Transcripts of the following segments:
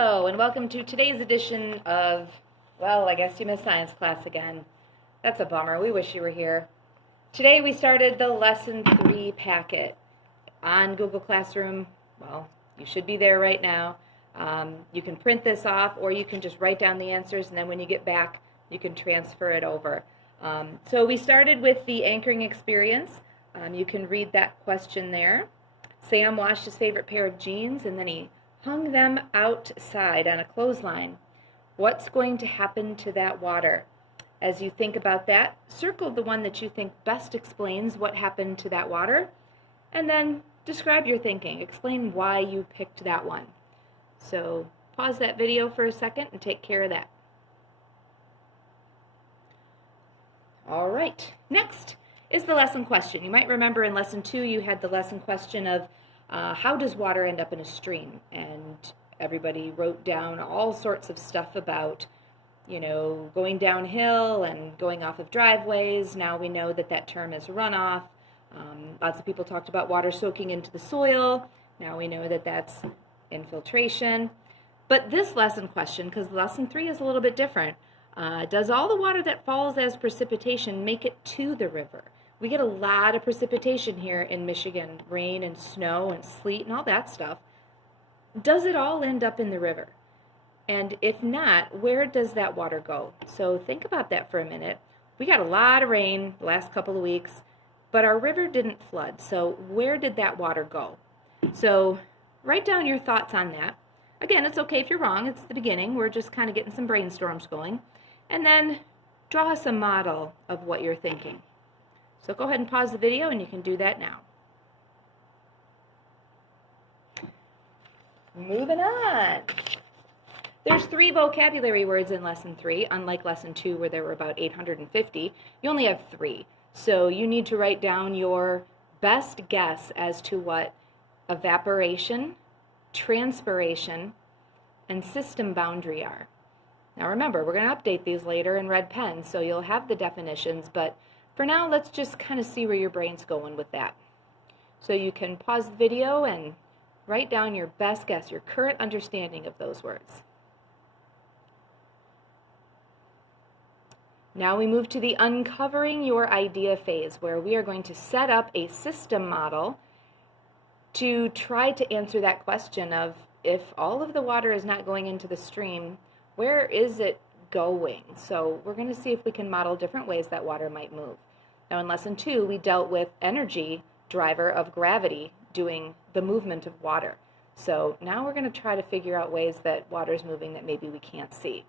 Hello, and welcome to today's edition of, well, I guess you missed science class again. That's a bummer. We wish you were here. Today we started the Lesson 3 packet on Google Classroom. Well, you should be there right now. You can print this off, or you can just write down the answers, and then when you get back, you can transfer it over. So we started with the anchoring experience. You can read that question there. Sam washed his favorite pair of jeans, and then he hung them outside on a clothesline. What's going to happen to that water? As you think about that, circle the one that you think best explains what happened to that water, and then describe your thinking. Explain why you picked that one. So pause that video for a second and take care of that. All right, next is the lesson question. You might remember in lesson 2 you had the lesson question of how does water end up in a stream? And everybody wrote down all sorts of stuff about, going downhill and going off of driveways. Now we know that that term is runoff. Lots of people talked about water soaking into the soil. Now we know that that's infiltration. But this lesson question, because lesson 3 is a little bit different, does all the water that falls as precipitation make it to the river? We get a lot of precipitation here in Michigan, rain and snow and sleet and all that stuff. Does it all end up in the river? And if not, where does that water go? So think about that for a minute. We got a lot of rain the last couple of weeks, but our river didn't flood. So where did that water go? So write down your thoughts on that. Again, it's okay if you're wrong. It's the beginning. We're just kind of getting some brainstorms going. And then draw us a model of what you're thinking. So go ahead and pause the video, and you can do that now. Moving on. There's 3 vocabulary words in lesson 3, unlike lesson 2 where there were about 850. You only have 3. So you need to write down your best guess as to what evaporation, transpiration, and system boundary are. Now remember, we're going to update these later in red pen, so you'll have the definitions, but for now, let's just kind of see where your brain's going with that. So you can pause the video and write down your best guess, your current understanding of those words. Now we move to the uncovering your idea phase, where we are going to set up a system model to try to answer that question of, if all of the water is not going into the stream, where is it going? So we're going to see if we can model different ways that water might move. Now in lesson 2, we dealt with energy driver of gravity doing the movement of water. So now we're going to try to figure out ways that water is moving that maybe we can't see.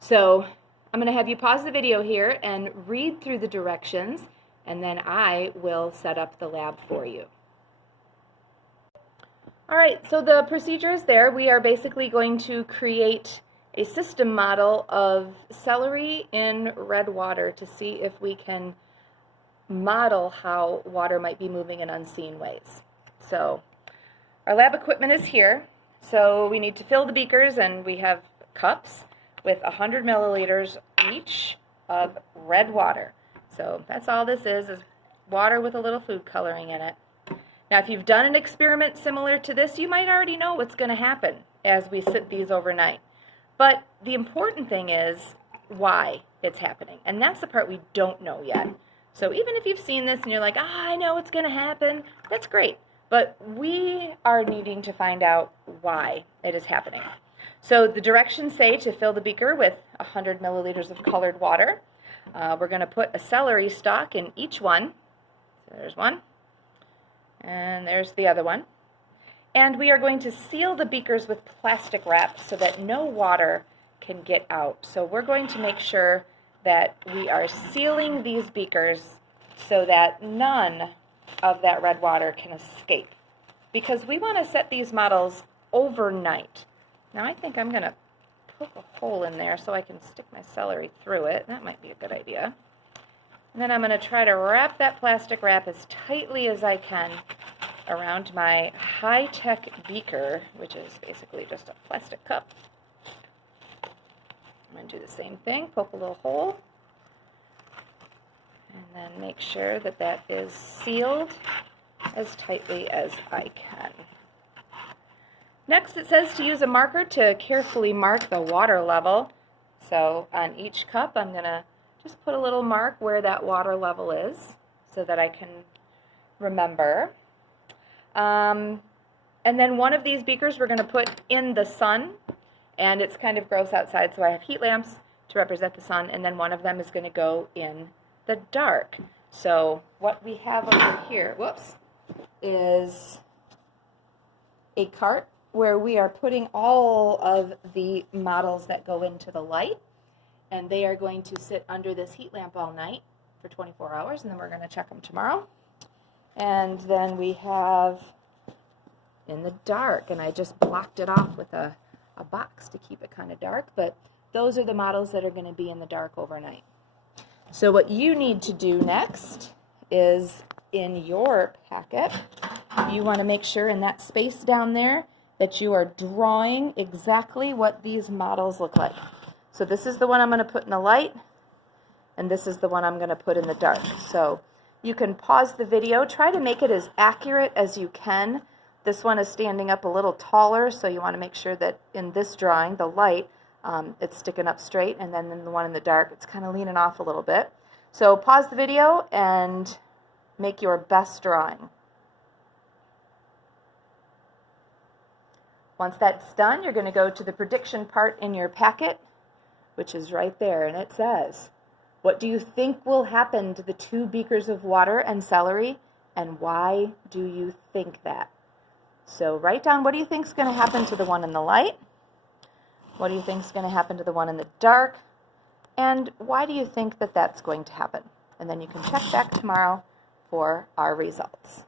So I'm going to have you pause the video here and read through the directions, and then I will set up the lab for you. All right, so the procedure is there. We are basically going to create a system model of celery in red water to see if we can model how water might be moving in unseen ways. So our lab equipment is here. So we need to fill the beakers, and we have cups with 100 milliliters each of red water. So that's all this is water with a little food coloring in it. Now if you've done an experiment similar to this, you might already know what's going to happen as we sit these overnight. But the important thing is why it's happening, and that's the part we don't know yet. So even if you've seen this and you're like, I know what's going to happen, that's great. But we are needing to find out why it is happening. So the directions say to fill the beaker with 100 milliliters of colored water. We're going to put a celery stalk in each one. So there's one, and there's the other one. And we are going to seal the beakers with plastic wrap so that no water can get out. So we're going to make sure that we are sealing these beakers so that none of that red water can escape, because we want to set these models overnight. Now I think I'm going to poke a hole in there so I can stick my celery through it. That might be a good idea. And then I'm going to try to wrap that plastic wrap as tightly as I can around my high-tech beaker, which is basically just a plastic cup. I'm going to do the same thing, poke a little hole, and then make sure that that is sealed as tightly as I can. Next, it says to use a marker to carefully mark the water level. So on each cup, I'm going to just put a little mark where that water level is so that I can remember. And then one of these beakers we're going to put in the sun, and it's kind of gross outside, so I have heat lamps to represent the sun, and then one of them is going to go in the dark. So what we have over here, whoops, is a cart where we are putting all of the models that go into the light, and they are going to sit under this heat lamp all night for 24 hours, and then we're going to check them tomorrow. And then we have in the dark, and I just blocked it off with a box to keep it kind of dark, but those are the models that are going to be in the dark overnight. So what you need to do next is in your packet, you want to make sure in that space down there that you are drawing exactly what these models look like. So this is the one I'm going to put in the light, and this is the one I'm going to put in the dark. So you can pause the video, try to make it as accurate as you can. This one is standing up a little taller, so you want to make sure that in this drawing, the light, it's sticking up straight, and then in the one in the dark, it's kind of leaning off a little bit. So pause the video and make your best drawing. Once that's done, you're going to go to the prediction part in your packet, which is right there, and it says, what do you think will happen to the 2 beakers of water and celery, and why do you think that? So write down, what do you think is going to happen to the one in the light? What do you think is going to happen to the one in the dark? And why do you think that that's going to happen? And then you can check back tomorrow for our results.